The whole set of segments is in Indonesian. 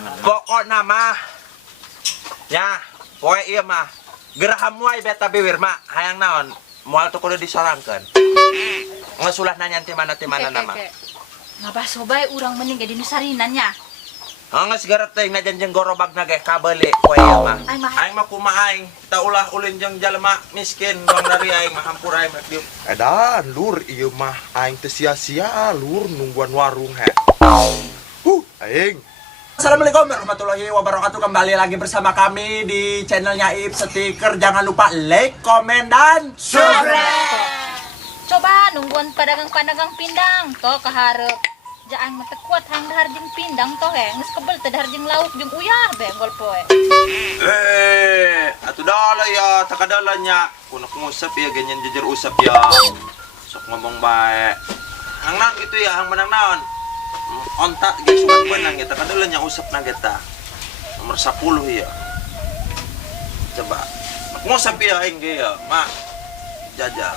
naan. Pokokna mah. Ya, poe ieu mah. Geraham wae beta biwir mah hayang naon? Moal teu kudu disorangkeun. Nges ulah nanya ti mana nama. Ngabaso bae urang mending ge di nusarinan nya. Nges garep teh ngajanjeng gorobagna ge kabeli poe ieu mah. Aing mah kumaha aing teu ulah ulin jeung jalema miskin doang dari aing mah hampur aing mah dieu. Edan lur ieu mah aing teu sia-sia lur nungguan warung he. Aing. Assalamualaikum warahmatullahi wabarakatuh. Kembali lagi bersama kami di channelnya Iip Stiker. Jangan lupa like, komen, dan subscribe. Coba nungguan pedagang-pedagang pindang toh kaharep. Jaan mah teu kuat hang dahar jeung pindang toh he. Geus kebel teu dahar jeung lauk jeung uyah benggol poe. Atuh dala ya takadala nya. Kunak ngusap ya ganyan jejer usap ya. Sok ngomong bae. Hang nang gitu ya, hang menang naon? Ontak ge sugan beunang eta kadeuleun nya usep na geta. Nomor 10 ya. Coba. Ngusap ya aing ge ya, mah. Jajar.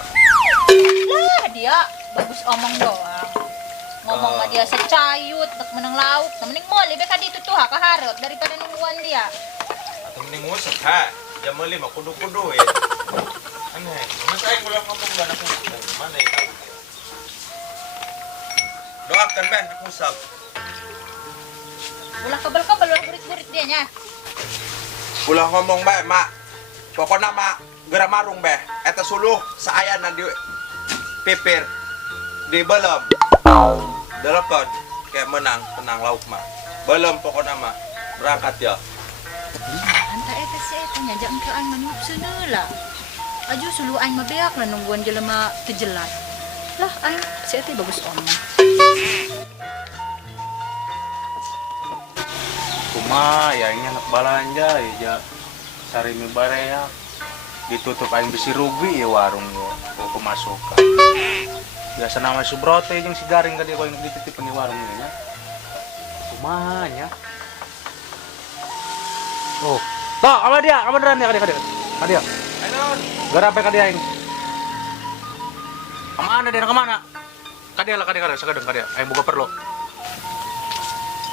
Lah dia bagus omong doang. Ngomong mah dia secayut tek menang lauk. Mending moali be ka ditu tuh kaharep daripada nungguan dia. Atuh mending ngusap ha. Jam 5 kudu-kudu ya. Aneh. Mas aing ulah ngomong dan aku mana ya. Doakan ben aku usap. Ulah kebel-kebel ulah burit-burit dia nya. Ulah ngomong bae, Mak. Pokona mak geura marung beh. Eta suluh saayana di pipir di belum. Delokon kayak menang tenang lauk mah. Belum pokona mah. Berangkat ya. Anta eta si eta nya jang ke aing manup seuneu Aju suluh aing mah beak lah nungguan jelema teu jelas. Lah aing si eta bagus omong. Kuma ya ini anak balanja ya sarimi bareak ditutup aing bisi rugi ya warung yo pemasukan biasa nama Subrote jeung si Garing ka dia kau dititipin di warung ini nya kumaha nya oh toh apa dia beneran dia ka dia Anon, garape ka dia aing kemana dia kemana ka dia sagadeng ka dia aing boga perlu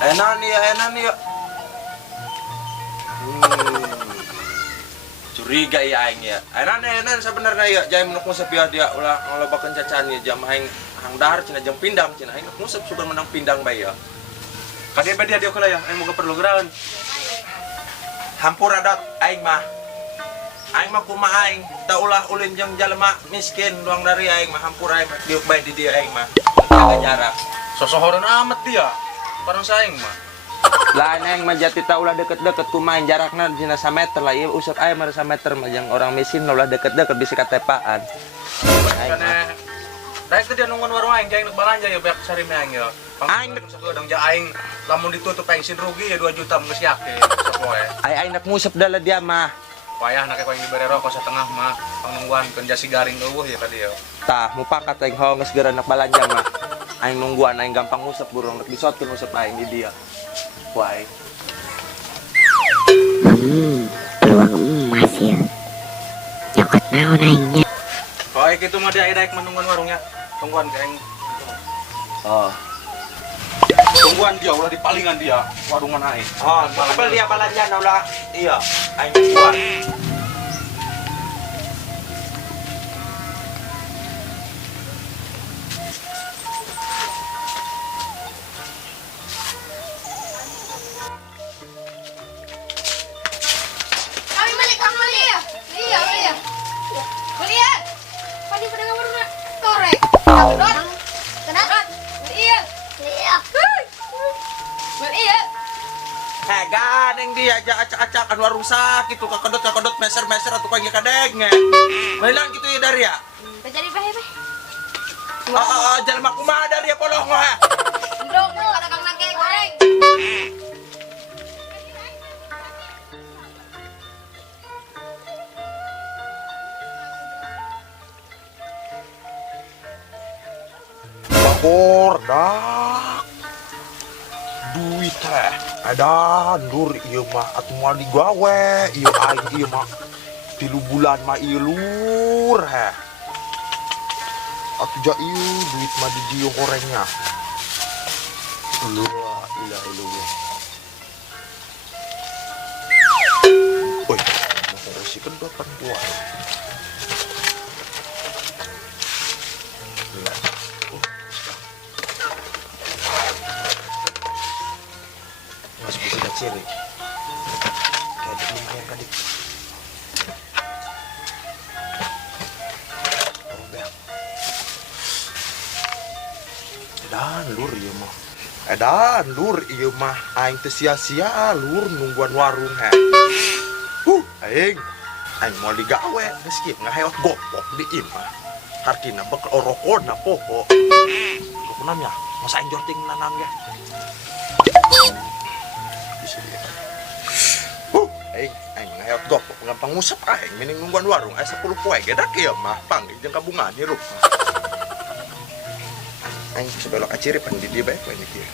enan ya. Curiga ya aing ya. Enan sebenarnya ya jai menuk ngusep ya dia ulah ngalobakeun cacan ya jam aing hang dahar cenah jeung pindang cenah aing ngusep sugan menang pindang bae ya. Ka dia dia kala ya aing boga perlu geraun. Hampur adat aing mah. Aing mah kumaha aing teu ulah ulin jeung jalema miskin doang dari aing mah hampur aing diuk bae di dia aing mah. Jaga jarak. sosohoreun amat dia bareng saing mah Lah neng mah jati tau ulah deket-deket kumain jarakna dina 1 meter lah ieu usap aya mah 1 meter mah jeung orang miskin ulah deket-deket bisa katepaan. Karena daek teh dia nungguan warung aing jaing balanja ya beak sarime aing ya. Aing sagadeng ja aing lamun ditutup aing sin rugi ya 2 juta geus yakin sapoe. Aing nak ngusep dala dia mah. Payah nake ko aing dibere rokok satengah mah panungguan kerja si Garing eueuh ya tadi ya. Tah mupakat aing ho geus geura nak balanja mah. Aing nungguan aing gampang ngusep burung rek disotkeun ngusep aing di dia. Why? Peluang emas ya. Nyokot naon aingnya. Poe kitu mah dia daek menungguan warungnya. Tungguan ke aing. Oh. Tungguan dia ulah dipalingan dia warungan aing. Oh, kebel dia balanja ulah iya aing nungguan. Ganeng dia aja acak-acakan warung sakit tuh kakedot meser atau kaya kadeng mailang gitu ya dari ya Jadi bae. jalan kumaha dari ya polong ha Ndong ada kang nage goreng. bakor dak duit teh ada lur ieu mah atuh moal digawe ieu aing ieu mah 3 bulan mah ieu lur heh atuh ja ieu duit mah di dieu gorengnya la ilaha illallah kedot kan buah. Mas bisa ciri. Kayak lumayan kadik. Dan lur ieu mah. Edan lur ieu mah aing teu sia-sia lur nungguan warung he. Aing mau digawe geus kieu ngaheot gopok di imah. Kartina bekel orokona poho. Kunaon nya? Masa aing jorting nanam ya. Bisa dia. Aing ngaheot gopok gampang ngusep aing mending nungguan warung aya 10 poe ge dak ieu mah panggil jeung kabungan hirup. Aing sebelok aciri pan di dia bae poe kieu.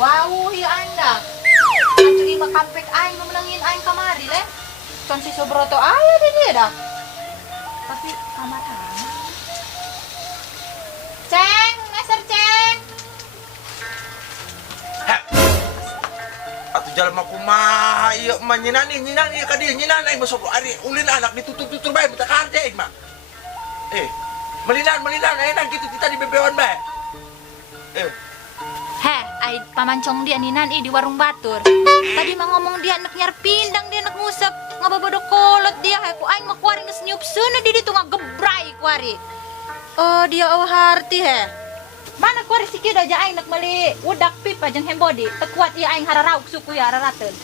Wow, ya anda. Antu lima kampek aing memenangin aing kamari le. Con si Sobroto aya di dia dah. Tapi kamar mana? Ceng, ngeser ceng. Atuh jalma kumaha ieu mah nyinani ka dieu nyinan aing masuk ari ulin anak ditutur-tutur bae minta karja aing mah. Melinan enak gitu kita di bebewan bae. Ai pamancong dia ninan di warung batur. Tadi mah ngomong dia anak nyar pindang dia anak ngusap ngababodok kolot dia ku aing mah kuari geus niup seuna di ditu ngagebrai kuari. Oh dia harti he. Mana kuari si kieu da aing nak meuli udak pipa jeung hembodi. Teu kuat ieu aing hararauk suku ya hararateun.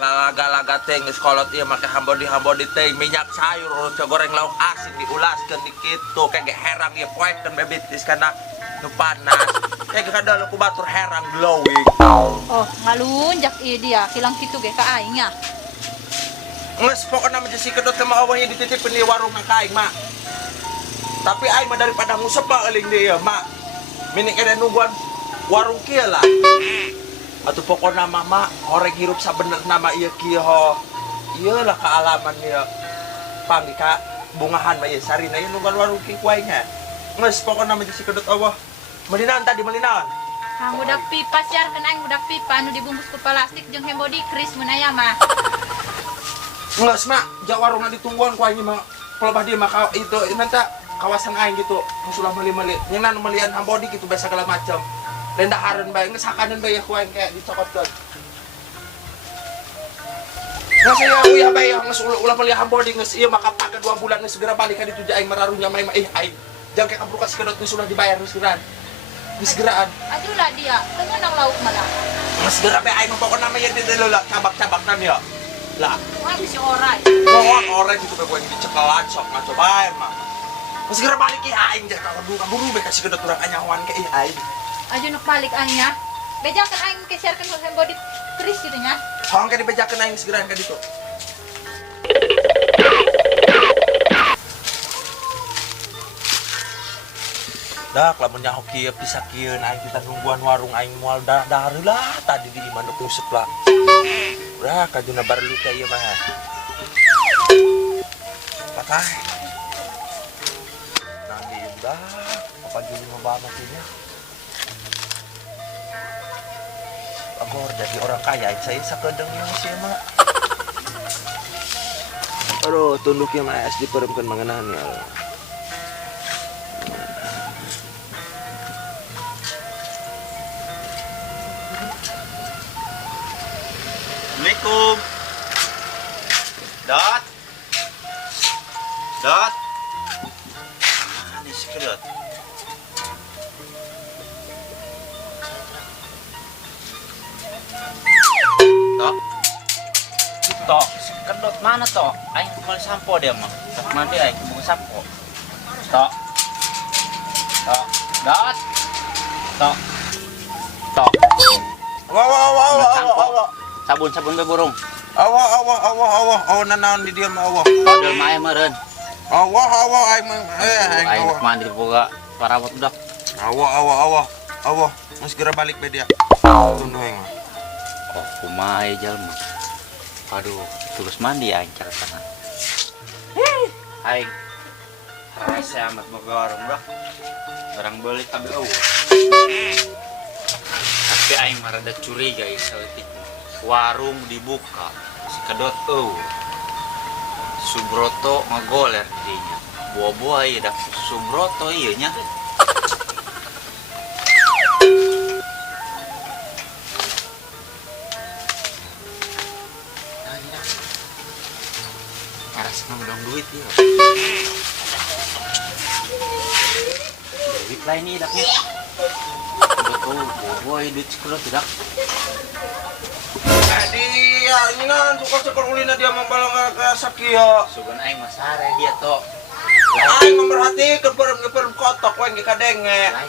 Lalaga-laga teh geus kolot ieu make hambodi teh minyak sayur goreng lauk asin diulaskeun di kitu kage herang ieu poekeun bebitis kana nu panas. Kada ku batur herang glowing. Oh, ngalunjak ieu dia, hilang kitu ge ka aing nya. Geus pokona mah si kedot ka mah awanya dititipkeun di warung ka aing mah. Tapi aing mah daripada ngusep euling deui mah. Mending kada nungguan warung kieu lah. Atuh pokona mah horeg hirup sabenerna mah ieu kieu ho. Ieu lah kaalaman ieu. Panggi ka bungahan mah ieu sarina ieu nungguan warung kieu ku aing ha. Geus pokona mah si kedot Allah. Melinan tadi melinan. Hang udak pipa siarkeun aing udak pipa anu dibungkus ku plastik jeung hembodi kris mun aya mah. Geus mah ja warungna ditungguan ku aing mah. Pelebah dia mah itu manta kawasan aing gitu. Musulah meuli-meuli. Nyeunna melian hembodi gitu bae segala macam. Lendahareun bae geus hakaneun bae ku aing kayak dicokotkeun. Geus ya uyah bae geus ulah meuli hembodi geus ieu mah kapake 2 bulan geus segera balik ka ditu aing mararunya mah aing. Jangan kayak kabrukas kedot geus sudah dibayar geus geran. Gegeraan. Adulah dia, tengenang lauk malah. Mas segera be aing pokona mah ye di lola cabak-cabakna ya. Lah, wah si orai. Orai gitu be kuing dicekelan sok ngaco bae mah. Mas segera balik ya aing jah kaburu be kasih kedot urang anyawan ke aing. Aju nuk balik aing nya. Bejakeun aing keserkeun hembodi kris kitu nya. Soang ke dibejakeun aing segera ka ditu. Dak lamun nyaho kieu pisakieun aing kita nungguan warung aing moal dahareula tadi di imah nu ngusep lah. Udah kajuna barli ka ieu mah. Patah. Nanti udah apa jadi mabana kieu. Agor jadi orang kaya saya sakedeungnya masih mah. Aduh tunduknya mah es diperemkeun mangenahan ya. Assalamualaikum. Dot. Ini si kedot. Tok, si kedot mana tok? Aing mau sampo dia mah. Tak mandi aing mau sampo. Tok. Dot. Wah. Sabun be burung. Awah, nanaon di dieu mah awah. Padahal mah meureun. Awah, aing Aing mandi boga parawat udah. Awo. Mas segera balik be dia. Tunggu aing mah. Oh, kumaha jalma. Aduh, terus mandi aing cara sana. Aing. Rasa amat mau ke warung dah. Barang beli kabeh eueuh. Tapi aing mah rada curiga ieu saeutik. Warung dibuka, si kedot eueuh. Subroto ngagoler dinya. Buah-buah ieu dah Subroto ieu nya. Aras ngomong duit ya. Duit lain ini daknya. Betul, boy duit sekolah tidak. Dia ini nan suka ulina dia membalang ke sakia. Sugan aing masare dia to. Aing memperhatikan per kotok wae ge kadenge. Lain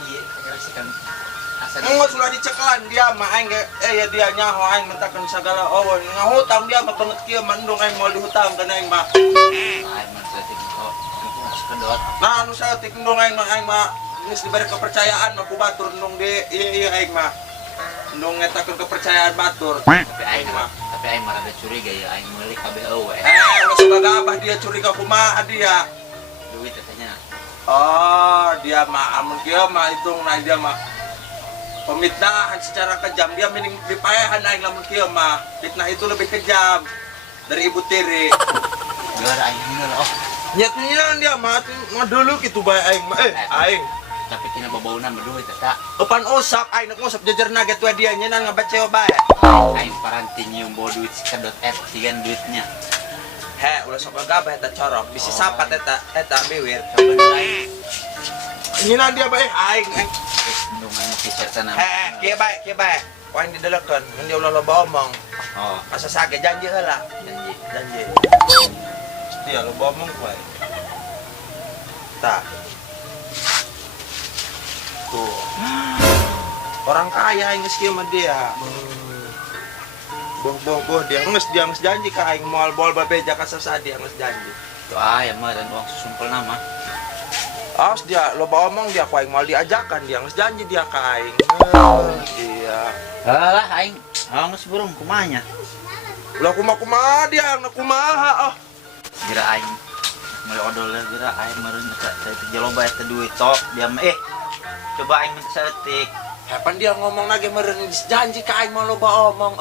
kan asa Enggak sudah diceklan dia mah aing ya dia nyaho aing mentakeun sagala ngahutang dia mah banget kieu mandung aing mau dihutang kana aing mah. aing mah saeutik to. Sekedot. Nah anu saeutik ndung aing mah geus diberi kepercayaan mah ku batur ndung di ieu aing mah. Ndung ngetakeun kepercayaan batur. Tapi aing mah rada curiga ya aing meuli kabeh eueuh. Ulah suka gabah dia curiga kumaha dia. Duit katanya. Oh, dia mah amun kieu mah hitung nah dia mah pemitnahan secara kejam. Dia mending dipaehan aing lamun kieu mah. Fitnah itu lebih kejam dari ibu tiri. Geus aing bener oh. Nyatnya dia mah dulu gitu bae aing mah aing. Tapi tina babauna mah duit eta. Opan usap aing ngusap jajarna get we dia nyeunang ngabaceo bae. Aing paranti nyium bawa duit sekedot sigan duitnya. He, ulah sok gabah eta corok. Bisi sapat eta bewir. Coba aing. Nyeunang dia bae aing. Wis ndungan t-shirt sana. He, kieu bae. Poin didelekeun, mun dia ulah loba omong. Oh, Asa sage janji heula. janji. Dia loba omong bae. Tah. Tuh. Orang kaya geus kieu mah dia. Boh dia geus janji ka aing moal bol babeja ka sasa dia geus janji. Tuh aya mah dan uang susumpel nama. Aos dia loba omong dia ku aing moal diajakan dia geus janji dia ka aing. Dia. Alah aing, geus burung kumanya. Lah kumaha dia kumaha Geura aing meuli odol geura aing meureun eta teh loba eta duit tok dia mah coba aing minta saeutik. Kapan dia ngomong lagi meureun geus janji ka aing moal loba omong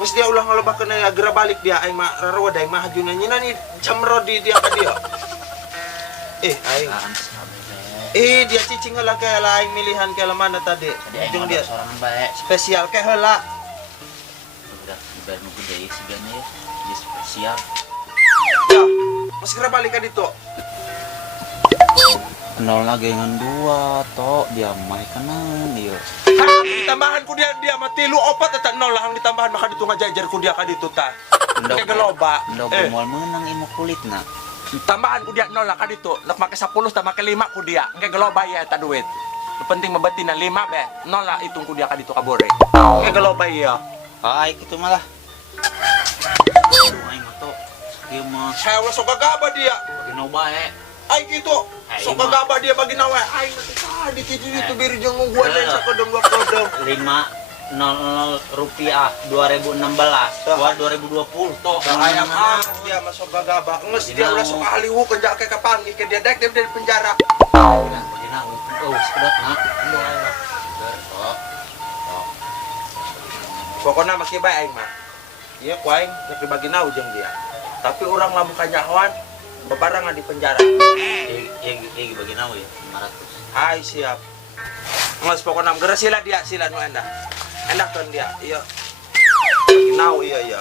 Mas dia ulah ngalobakeun aya geura balik dia aing mah raroa aing mah hajuna nyina ni jamro di dia ka dia. Aing. Dia cicing heula ke aing milihan ke mana tadi. Ujung dia sorangan bae. Spesial ke heula. Udah nu gede sigana ya. Dia spesial. Ya, mas geura balik ka ditu. Nol lagi dengan dua toh dia mah kanan ieu. Tambahan ku dia mah 3 4 eta nol lah ditambahan maka ditu ngajajar ku dia ka ditu tah. Kayak geloba. Ndog moal meunang ieu kulitna. Tambahan ku dia nol lah ka ditu. Nak make 10 tah make 5 ku dia. Kayak geloba ya eta duit. Nu penting mah betina 5 be. Nol lah hitung ku dia ka ditu ka bore. Kayak geloba ya. Ai kitu malah. Aing mah to. Ieu mah Saya ulah sok gagaba dia. bagi bae. Aing gitu. Sok gagaba dia bagi nawe. Aing tadi tidur itu biri jeung gua dan sakodong gua kodong. 500 rupiah 2016 gua 2020 toh Ayam dia masuk gagaba. Nges dia ulah sok ahliwu kenjak ke kapangi ke dia dek dia dari penjara. Dina oh sedot na Pokoknya masih baik aing mah. Iya ku aing rek dibagi nau jeung dia. Tapi orang lamun kanyahoan bebarengan di penjara. Bagi nawe ya 500. Hai siap. Nges pokoknya geura sila dia sila nu endah. Endahkeun dia. Iya. Bagi nau iya.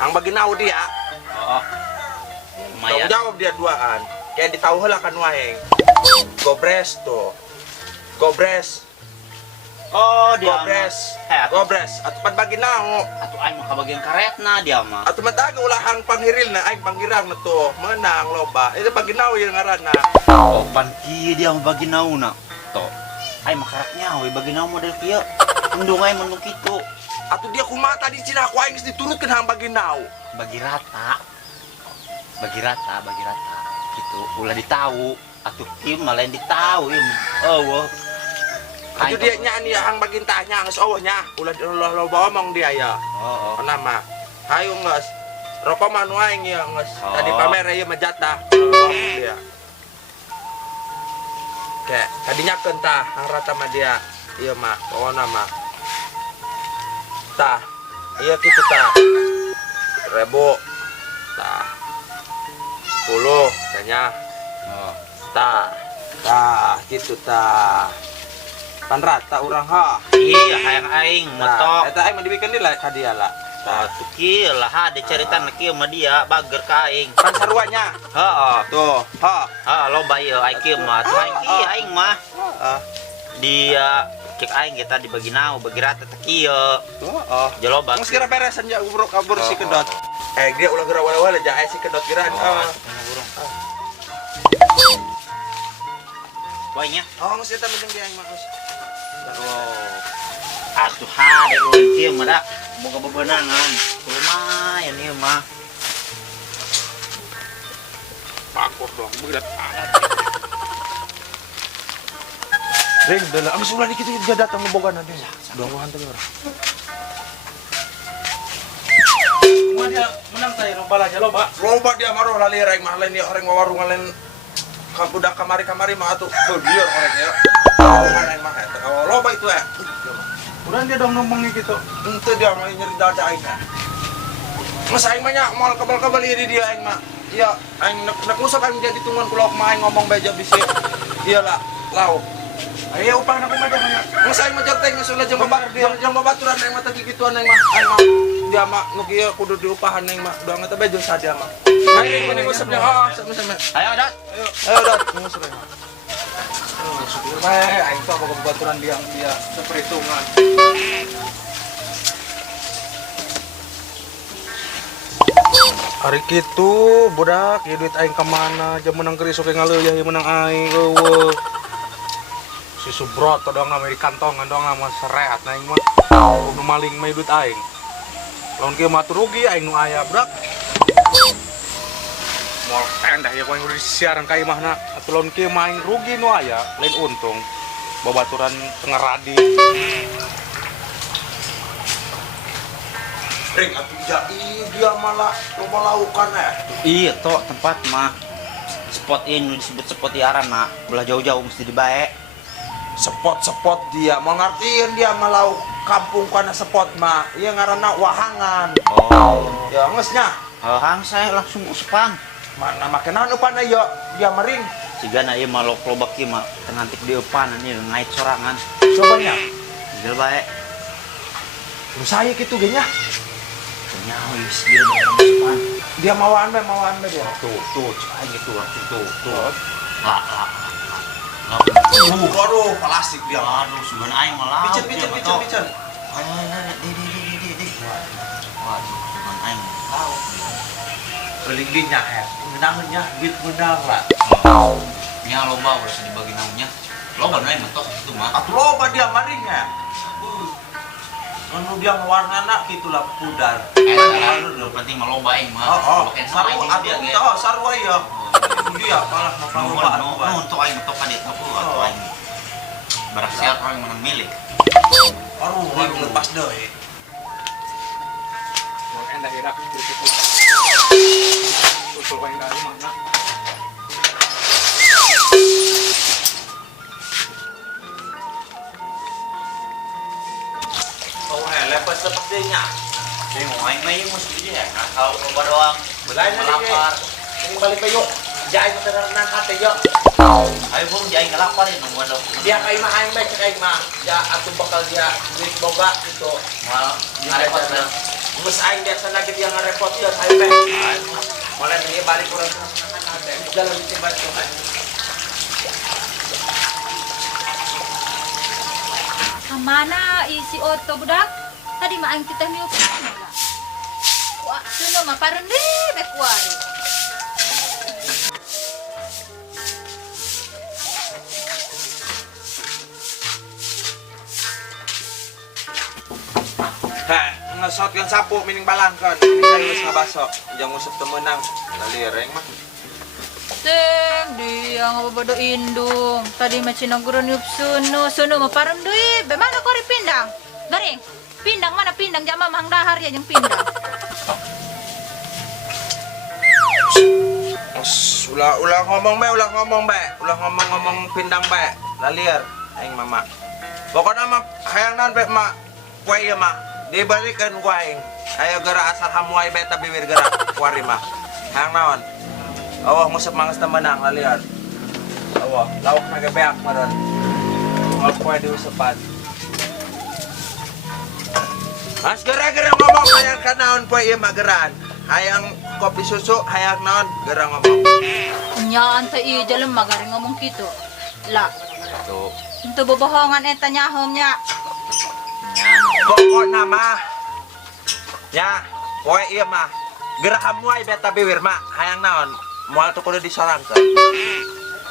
Hang bagi nau dia. Oh. Tanggung jawab dia duaan. Kayak ditahu heula kan wae. Gobres tuh. Gobres. Oh, dia Gobres. Gobres. Atuh pan bagi nau. atuh aing mah kabagian karetna dia mah. Atuh mataga ulah hang panghirilna aing panggirang tuh. Menang loba. Itu bagi nau ieu ngaranna. Oh, pan kieu dia mah bagi nauna. Toh. Aing mah karetnya we bagi nau model kieu. Endung aing mun kitu. Atuh dia kumaha tadi cina aku aing geus diturutkeun hang bagi nau. Bagi rata. Bagi rata. gitu ulah ditahu atuh Kim malah yang ditahu im oh itu dia nyanyi ang bagintahnya nges nya ulah lo ngomong dia ya oh nama hayu nges rokok manu aing ya nges tadi Oh. pamer ya majatah dia kayak tadinya kentah rata sama dia iya mah bawa nama tah iya gitu tah 1.000 tah 10 kayaknya oh tah gitu tah pan rata urang ha iya hayang aing metok eta aing mah dibikin di ka dia lah atuh kieu lah ha dicerita na kieu mah dia bager ka aing pan saruanya heeh tuh ha loba ieu aing kieu mah tuh aing kieu aing mah ah dia cek aing kita dibagi nau bagi rata teh kieu oh jaloba geus kira beresan ya ubruk kabur si kedot dia ulah geura wala-wala ja si kedot kiraan Wainya geus eta mending dia aing mah atuh hade ulun kieu mah da boga bebenangan lumayan ieu mah pakur dong berat Ring, dala ang sulan kita juga datang ngebogan nanti. Dong hantar orang. Cuma dia menang tay loba aja loba. Loba dia maruh lali reng mah lain dia orang warung lain budak kamari-kamari mah atuh biar orangnya. Lain mah eta loba itu ya. Udah dia dong ngomongnya gitu. Henteu dia mah nyeri dada aing. Mas aing mah nya moal kabel-kabel ieu di dia aing mah. Iya, aing nek ngusap aing jadi tungguan kula mah aing ngomong beja bisi. Iyalah, lauk. Ayo upah na kumaja nya. Mas aing mah jarteng geus ulah jeung babaturan aing mah teh kituan aing mah. Aing mah dia mah nu kieu kudu diupahan aing mah. Udah ngata beja sadia mah. Aing mah ngusapnya sama-sama. ayo dat Ayo dat ngusap aing mah. Syukur bae aing tuh boga babaturan dia seperhitungan. Hari kitu budak ieu duit aing ka mana? Jam menang geus sok ngaleuyah ieu menang aing eueuh. Si Subrot dong nama di kantongan dong nama sereat aing mah. Nu maling mah duit aing. Lamun kieu mah rugi aing nu aya brak. Moal endah ya kuing udah disiaran ka imahna. Atuh lamun kieu mah aing rugi nu aya, lain untung. Babaturan tengah radi. Ring atuh dia malah loba laukan iya toh tempat mah spot ini disebut spot iarana belah jauh-jauh mesti dibae spot dia mau ngertiin dia malau kampung kana spot mah iya ngaranna wahangan oh ya ngesnya hang saya langsung uspan mana makenan upana ya dia mering sigana ieu mah loba kieu mah tengantik di eupan ini ngait sorangan cobanya gil bae lu saya gitu genya nyaho geus dia uspan dia mawaan be dia tuh cai gitu langsung tuh lah waduh plastik dia aduh sugan aing mah picen di waduh sugan aing lauk beuling dinya menangnya bit menang lah nya loba udah dibagi naunnya loba naik mentok itu mah atuh loba dia maringnya anu dia warnana gitulah pudar lu penting mah loba aing mah saru atuh sarua ya dia malah loba untuk aing mentok ka dieu atuh aing barak siap orang menang milik aduh lepas deui Moal endah ya dak tutul kain dari mana. lepas dia nya dia mau aing mah ieu mesti dia kalau loba doang belain lapar ini balik ke yuk jai ke tenan hate yuk ayo bung aing lapar ya nunggu dong dia kai mah aing bae cek aing mah ya atuh bakal dia duit boga gitu mal ngarepot geus aing biasa lagi dia ngarepot ya aing bae mulai ini balik urang senang hate jalan tiba tuh Kamana isi oto budak? Tadi mah aing titeh miuk. Wah, suno mah parendi bek wari. ngesotkeun sapu mining balangkeun mining geus ngabaso jeung ngusep teu meunang lalireng mah Teng, dia ngababado indung. Tadi macam naguro niup suno maparam dui. Bagaimana kau pindang? Garing, pindang mana pindang? Jama mahang dahar ya yang pindang. Ulah ngomong be, ulah ngomong pindang be. Laliar, aing mama. Pokoknya mah hayang nan be mak, kue ya mah. Dibalikan ku aing. Ayo gerak asal hamuai be tapi wir gerak kuari mah. Hayang naon? Awah musep mangas temenang laliar. Awah, lauk naga beak meren. Ngal kue diusepan. Mas gara-gara ngomong hayang kanaon kue ieu mah geran. Hayang kopi susu, hayang naon gara ngomong. Nyaan ta iya jalan magaring ngomong gitu. Lah, Tuh. untuk bobohongan eta nyahomnya. Pokokna mah. Ya, kue ieu mah. Gerak hamuai be tapi wir mah hayang naon. Moal tuh kudu disorangkeun.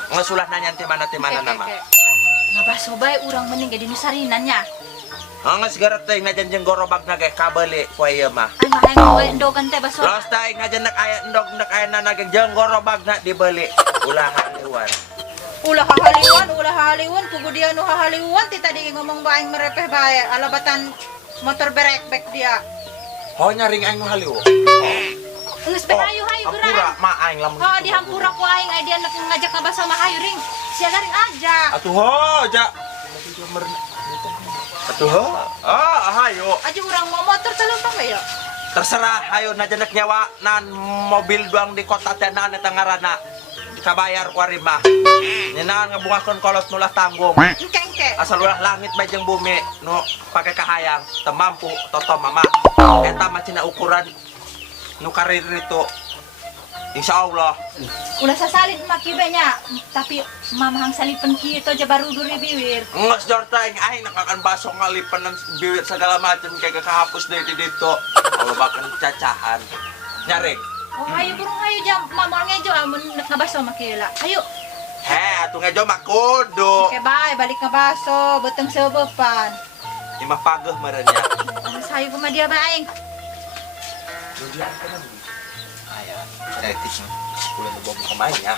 Ngasulah nanya ti mana nama. Ngabaso bae urang mending jadi nusarinannya. Nges garat teh ngajanjeng gorobag na ge kabeli kue ieu mah. Ay mahayang bae endogan teh baso. Los teh ngajeneg aya endog aya nanageng jeung gorobag na dibeli. Ulah haliwan. Ulah haliwan, kugu dia nu haliwan ti tadi ngomong baeng merepeh bae alabatan motor berekbek dia. Ho nyaring aing nu haliwo. Geus be hayu-hayu Hampura geran. mah aing lamun. Oh di hampura ku aing ai dia ngajak ngabaso mah hayu ring. Sia garing aja. Atuh ho ja. Atuh ho. Hayo. Aja urang mau motor telumpang ya. Terserah hayo najeneg nyawa nan mobil doang di kota teh naon eta ngaranna. Kabayar ku ari mah. Nyeunaan ngabungakeun kolot nulah tanggung. Engke. Asal ulah langit bae jeung bumi nu pake kahayang teu mampu toto mama. Eta mah cenah ukuran nu karir itu. Insyaallah. Ulah sasalin maki nya, tapi mamahang salipen kieu aja baru duri biwir. Nges jorta aing nakakan baso ngalipenan bibir segala macam kayak kehapus deui di ditu. Kalau bahkan cacahan. Nyaring. Oh hayu burung hayu jam mamor ngejo amun ngabaso maki heula. Hayu. Atuh ngejo mah kudu. Oke bye balik ngabaso beteng seubepan. Imah pageuh meureun nya. Anu sayu kumaha dia bae aing. Ayo, etik. Ulah nu bohong kemanya.